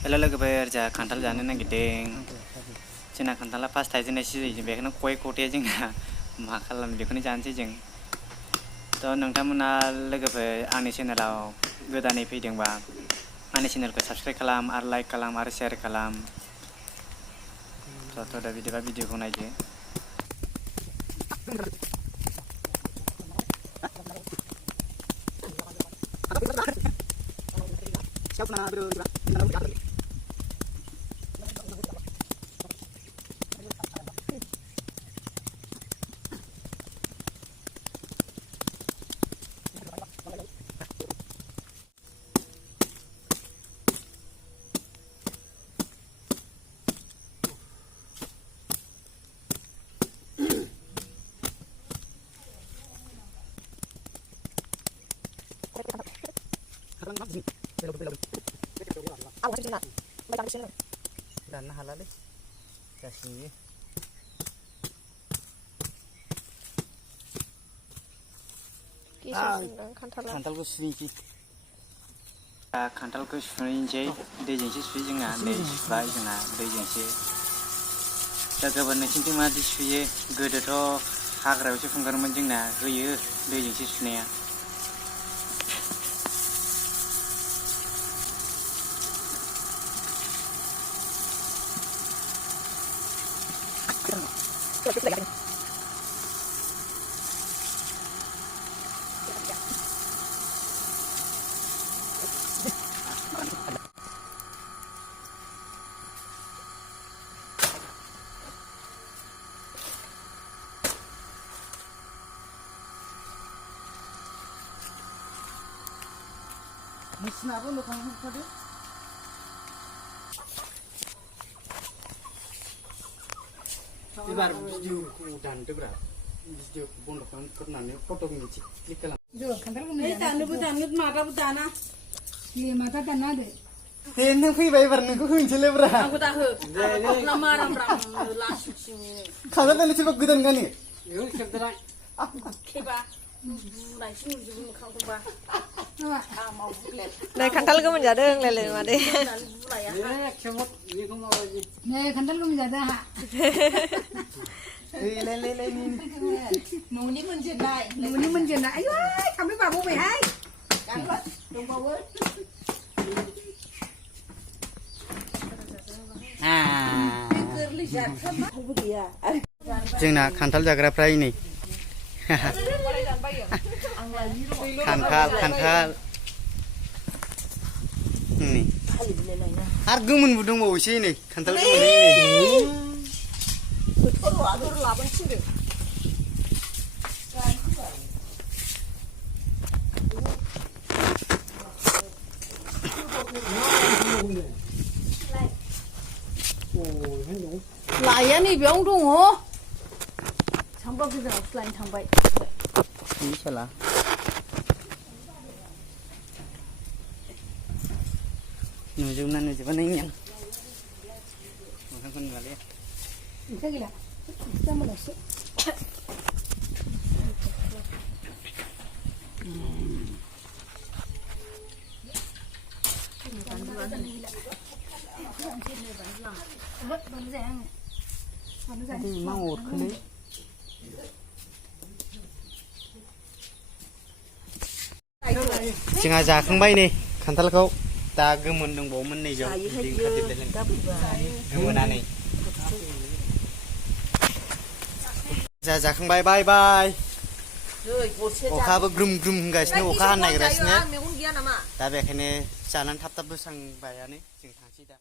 hello लोगोफोर जोंहा खान्थाल जानो नागिरदों जोंना खान्थाला फार्स्ट थाइजेननायसो जों बेखौनो खय खथे जोंहा मा खालामनो बेखौनो जानोसै जों थ' नोंथांमोना लोगोफोर आंनि चेनेलाव गोदानै फैदोंबा आंनि चेनेलखौ साबस्क्राइब खालाम आरो लाइक खालाम आरो शेयार खालाम थ' दा बिदिबा भिडिअखौ नायदो दाननो हालालै गासिबो खान्थालखौ सुनोसै खान्थालखौ सुनोसै दैजोंसो सुयो जोंना दै सुबाय जोंना दैजोंसो दा गोबोर नोंसिनिथिं मादि सुयो गोदोथ' हाग्रायावसो खुंगारोमोन जोंना होयो दैजोंसो सुनाया नोंसिनाबो मोखां होखादो एबार भिडिअखौ दानदोब्रा भिडिअखौ बन्द' खालामनानै फट' मोनसे क्लिक खालाम दानोबो दानो मादाबो दाना दे मादा दाना होदो दे नों फैबाय एबार नोंखौ होनोसैलै ब्रा आंबो दा हो खाजा दानो सोरबा गोदान गानो खेबदोलाय खेबा नै खान्थाल गोमोन जादों होनलायलाय मादै नै खान्थाल गोमोन जादों आंहा न'नि मोनजेननाय आयु थाम्फै बाबावबायहाय दंबावो जोंना खान्थाल जाग्राफ्रा नै खान्थाल नै आरो गोमोनबो दंबावोसै नै खान्थाल लाया नैबेयावनो दङ थांबा गोजानावसो लायनो थांबाय साला नुजोबना नुजोबा नों yang मोखांखौ नुवालै ओंख्रि गैला जामोनासो मा अरखोलै जोंहा जाखांबाय नै खान्थालखौ दा गोमोन दंबावोमोन नै जों गोमोनानै जाखांबाय बाय बाय अखाबो ग्रुम ग्रुम होगासिनो अखा हानो नागिरगासिनो दा बेखायनो जानानै थाब थाब बोस्रांबायानो जों थांसै दा